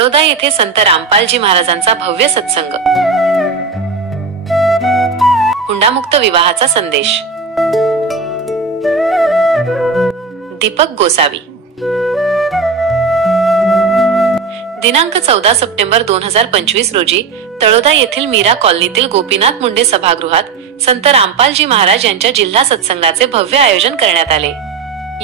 तळोदा येथे संत रामपालजी महाराजांचा भव्य सत्संग। हुंडामुक्त विवाहाचा संदेश। दीपक गोसावी। दिनांक 14 सप्टेंबर 2025 रोजी तळोदा येथील मीरा कॉलनीतील गोपीनाथ मुंडे सभागृहात संत रामपालजी महाराज यांच्या जिल्हा सत्संगाचे भव्य आयोजन करण्यात आले।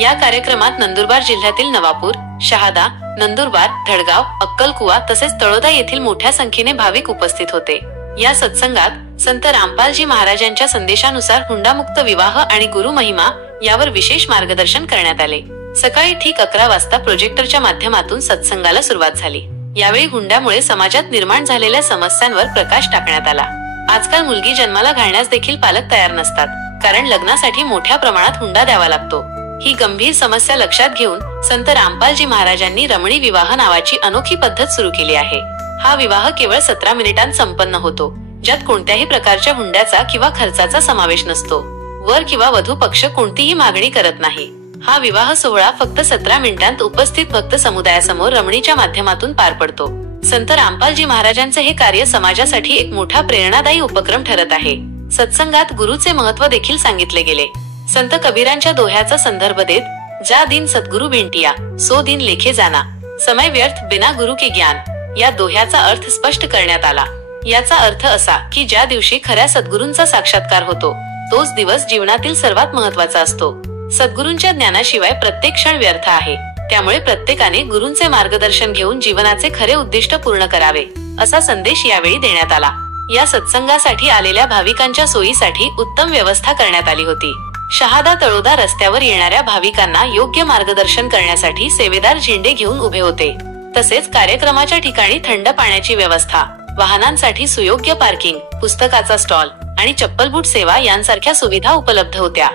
या कार्यक्रमात नंदुरबार जिल्ह्यातील नवापूर, शहादा, नंदुरबार, धडगाव, अक्कलकुवा तसेच तळोदा येथील मोठ्या संख्येने भाविक उपस्थित होते। या सत्संगात संत रामपालजी महाराजांच्या संदेशानुसार हुंडामुक्त विवाह आणि गुरु महिमा यावर विशेष मार्गदर्शन करण्यात आले। सकाळी ठीक 11 वाजता प्रोजेक्टरच्या माध्यमातून सत्संगाला सुरुवात झाली। यावेळी हुंड्यामुळे समाजात निर्माण झालेल्या समस्यांवर प्रकाश टाकण्यात आला। आजकाल मुलगी जन्माला घालण्यास देखील पालक तयार नसतात, कारण लग्नासाठी मोठ्या प्रमाणात हुंडा द्यावा लागतो। ही गंभीर समस्या लक्षात घेऊन संत रामपालजी महाराजांनी रमणी विवाह नावाची अनोखी पद्धत सुरू केली आहे। हा विवाह केवळ 17 मिनिटांत संपन्न होतो, ज्यात कोणत्याही प्रकारच्या हुंड्याचा किंवा खर्चाचा समावेश नसतो। वर किंवा वधू पक्ष कोणतीही मागणी करत नाही। हा विवाह सोहळा फक्त 17 मिनिटांत उपस्थित भक्त समुदायासमोर रमणीच्या माध्यमातून पार पडतो। संत रामपालजी महाराजांचे हे कार्य समाजासाठी एक मोठा प्रेरणादायी उपक्रम ठरत आहे। सत्संगात गुरुचे महत्त्व देखील सांगितले गेले। संत कबीरांच्या दोह्याचा संदर्भ देत, जा दिन सद्गुरु भेंटिया सो दिन लेखे जाना, समय व्यर्थ बिना गुरु के ज्ञान, या दोह्याचा अर्थ स्पष्ट करण्यात आला। याचा अर्थ असा की ज्या दिवशी खऱ्या सद्गुरूंचा साक्षात्कार होतो तोच दिवस जीवनातील सर्वात महत्त्वाचा असतो। सद्गुरूंच्या ज्ञानाशिवाय प्रत्येक क्षण व्यर्थ आहे, त्यामुळे प्रत्येकाने गुरूंचे मार्गदर्शन घेऊन जीवनाचे खरे उद्दिष्ट पूर्ण करावे, असा संदेश यावेळी देण्यात आला। या सत्संगासाठी आलेल्या भाविकांच्या सोयीसाठी उत्तम व्यवस्था करण्यात आली होती। शहादा तळोदा रस्त्यावर येणाऱ्या भाविकांना योग्य मार्गदर्शन करण्यासाठी सेवेदार झेंडे घेऊन उभे होते। तसेच कार्यक्रमाच्या ठिकाणी थंड पाण्याची व्यवस्था, वाहनांसाठी सुयोग्य पार्किंग, पुस्तकाचा स्टॉल आणि चप्पल बूट सेवा यांसारख्या सुविधा उपलब्ध होत्या।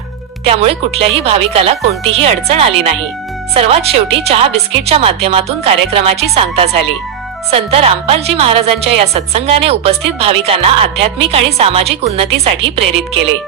त्यामुळे कुठल्याही भाविकाला कोणतीही अडचण आली नाही। सर्वात शेवटी चहा बिस्किटच्या माध्यमातून कार्यक्रमाची सांगता झाली। संत रामपालजी महाराजांच्या या सत्संगाने उपस्थित भाविकांना आध्यात्मिक आणि सामाजिक उन्नतीसाठी प्रेरित केले।